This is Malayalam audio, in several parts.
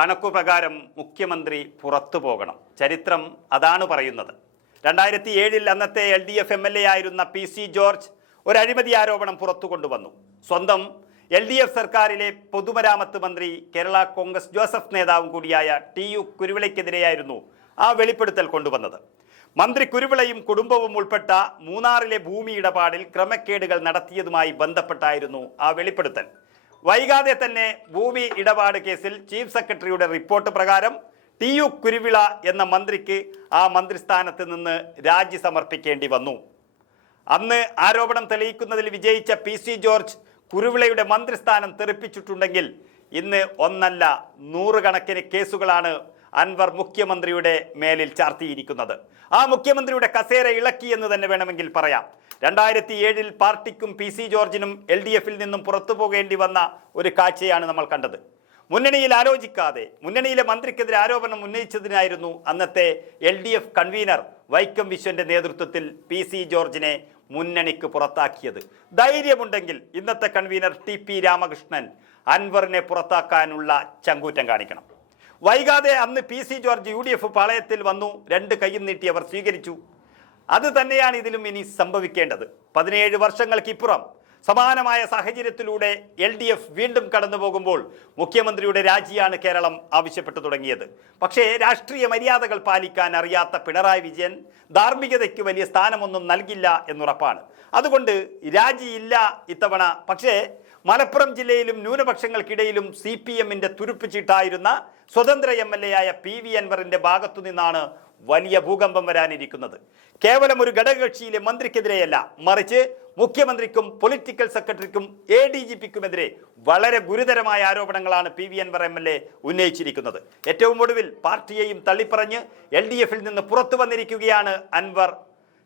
കണക്കുപ്രകാരം മുഖ്യമന്ത്രി പുറത്തു പോകണം. ചരിത്രം അതാണ് പറയുന്നത്. 2007 അന്നത്തെ LDF MLA ആയിരുന്ന PC ജോർജ് ഒരു അഴിമതി ആരോപണം പുറത്തു കൊണ്ടുവന്നു. സ്വന്തം LDF സർക്കാരിലെ പൊതുമരാമത്ത് മന്ത്രി, കേരള കോൺഗ്രസ് ജോസഫ് നേതാവും കൂടിയായ TU കുരുവിളയ്ക്കെതിരെയായിരുന്നു ആ വെളിപ്പെടുത്തൽ കൊണ്ടുവന്നത്. മന്ത്രി കുരുവിളയും കുടുംബവും ഉൾപ്പെട്ട മൂന്നാറിലെ ഭൂമി ഇടപാടിൽ ക്രമക്കേടുകൾ നടത്തിയതുമായി ബന്ധപ്പെട്ടായിരുന്നു ആ വെളിപ്പെടുത്തൽ. വൈകാതെ തന്നെ ഭൂമി ഇടപാട് കേസിൽ ചീഫ് സെക്രട്ടറിയുടെ റിപ്പോർട്ട് പ്രകാരം TU കുരുവിള എന്ന മന്ത്രിക്ക് ആ മന്ത്രിസ്ഥാനത്ത് നിന്ന് രാജി സമർപ്പിക്കേണ്ടി വന്നു. അന്ന് ആരോപണം തെളിയിക്കുന്നതിൽ വിജയിച്ച PC ജോർജ് കുരുവിളയുടെ മന്ത്രിസ്ഥാനം തെറിപ്പിച്ചിട്ടുണ്ടെങ്കിൽ ഇന്ന് ഒന്നല്ല 100 കണക്കിന് കേസുകളാണ് അൻവർ മുഖ്യമന്ത്രിയുടെ മേലിൽ ചാർത്തിയിരിക്കുന്നത്. ആ മുഖ്യമന്ത്രിയുടെ കസേര ഇളക്കി എന്ന് തന്നെ വേണമെങ്കിൽ പറയാം. 2007 പാർട്ടിക്കും PC ജോർജിനും LDFിൽ നിന്നും പുറത്തു പോകേണ്ടി വന്ന ഒരു കാഴ്ചയാണ് നമ്മൾ കണ്ടത്. മുന്നണിയിൽ ആലോചിക്കാതെ മുന്നണിയിലെ മന്ത്രിക്കെതിരെ ആരോപണം ഉന്നയിച്ചതിനായിരുന്നു അന്നത്തെ LDF കൺവീനർ വൈക്കം വിശ്വന്റെ നേതൃത്വത്തിൽ PC ജോർജിനെ മുന്നണിക്ക് പുറത്താക്കിയത്. ധൈര്യമുണ്ടെങ്കിൽ ഇന്നത്തെ കൺവീനർ TP രാമകൃഷ്ണൻ അൻവറിനെ പുറത്താക്കാനുള്ള ചങ്കൂറ്റം കാണിക്കണം. വൈകാതെ അന്ന് PC ജോർജ് UDF പാളയത്തിൽ വന്നു. 2 കൈയും നീട്ടി അവർ സ്വീകരിച്ചു. അത് തന്നെയാണ് ഇതിലും ഇനി സംഭവിക്കേണ്ടത്. 17 വർഷങ്ങൾക്കിപ്പുറം സമാനമായ സാഹചര്യത്തിലൂടെ LDF വീണ്ടും കടന്നു പോകുമ്പോൾ മുഖ്യമന്ത്രിയുടെ രാജിയാണ് കേരളം ആവശ്യപ്പെട്ടു തുടങ്ങിയത്. പക്ഷേ രാഷ്ട്രീയ മര്യാദകൾ പാലിക്കാൻ അറിയാത്ത പിണറായി വിജയൻ ധാർമ്മികതയ്ക്ക് വലിയ സ്ഥാനമൊന്നും നൽകില്ല എന്നുറപ്പാണ്. അതുകൊണ്ട് രാജിയില്ല ഇത്തവണ. പക്ഷേ മലപ്പുറം ജില്ലയിലും ന്യൂനപക്ഷങ്ങൾക്കിടയിലും CPMന്റെ തുരുപ്പ് ചീട്ടായിരുന്ന സ്വതന്ത്ര MLA ആയ PV അൻവറിന്റെ ഭാഗത്തു നിന്നാണ് വലിയ ഭൂകമ്പം വരാനിരിക്കുന്നത്. കേവലം ഒരു ഘടകകക്ഷിയിലെ മന്ത്രിക്കെതിരെയല്ല, മറിച്ച് മുഖ്യമന്ത്രിക്കും പൊളിറ്റിക്കൽ സെക്രട്ടറിക്കും ADGPക്കുമെതിരെ വളരെ ഗുരുതരമായ ആരോപണങ്ങളാണ് PV അൻവർ MLA ഉന്നയിച്ചിരിക്കുന്നത്. ഏറ്റവും ഒടുവിൽ പാർട്ടിയെയും തള്ളിപ്പറഞ്ഞ് LDFിൽ നിന്ന് പുറത്തു വന്നിരിക്കുകയാണ് അൻവർ.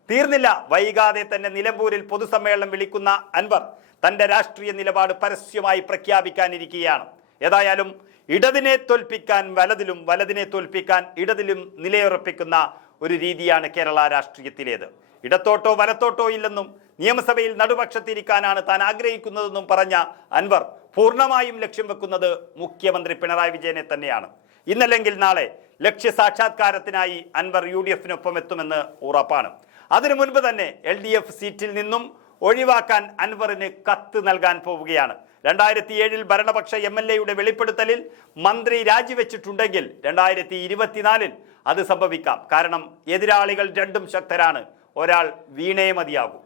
തീർന്നില്ല, വൈകാതെ തന്നെ നിലമ്പൂരിൽ പൊതുസമ്മേളനം വിളിക്കുന്ന അൻവർ തൻ്റെ രാഷ്ട്രീയ നിലപാട് പരസ്യമായി പ്രഖ്യാപിക്കാനിരിക്കുകയാണ്. ഏതായാലും ഇടതിനെ തോൽപ്പിക്കാൻ വലതിലും, വലതിനെ തോൽപ്പിക്കാൻ ഇടതിലും നിലയുറപ്പിക്കുന്ന ഒരു രീതിയാണ് കേരള രാഷ്ട്രീയത്തിലേത്. ഇടത്തോട്ടോ വലത്തോട്ടോ ഇല്ലെന്നും നിയമസഭയിൽ നടുപക്ഷത്തിരിക്കാനാണ് താൻ ആഗ്രഹിക്കുന്നതെന്നും പറഞ്ഞ അൻവർ പൂർണ്ണമായും ലക്ഷ്യം വെക്കുന്നത് മുഖ്യമന്ത്രി പിണറായി വിജയനെ തന്നെയാണ്. ഇന്നല്ലെങ്കിൽ നാളെ ലക്ഷ്യ സാക്ഷാത്കാരത്തിനായി അൻവർ UDFനൊപ്പം എത്തുമെന്ന് ഉറപ്പാണ്. അതിനു മുൻപ് തന്നെ LDF സീറ്റിൽ നിന്നും ഒഴിവാക്കാൻ അൻവറിന് കത്ത് നൽകാൻ പോവുകയാണ്. 2007 ഭരണപക്ഷ MLAയുടെ വെളിപ്പെടുത്തലിൽ മന്ത്രി രാജിവെച്ചിട്ടുണ്ടെങ്കിൽ 2024 അത് സംഭവിക്കാം. കാരണം എതിരാളികൾ രണ്ടും ശക്തരാണ്. ഒരാൾ വീണേ മതിയാകും.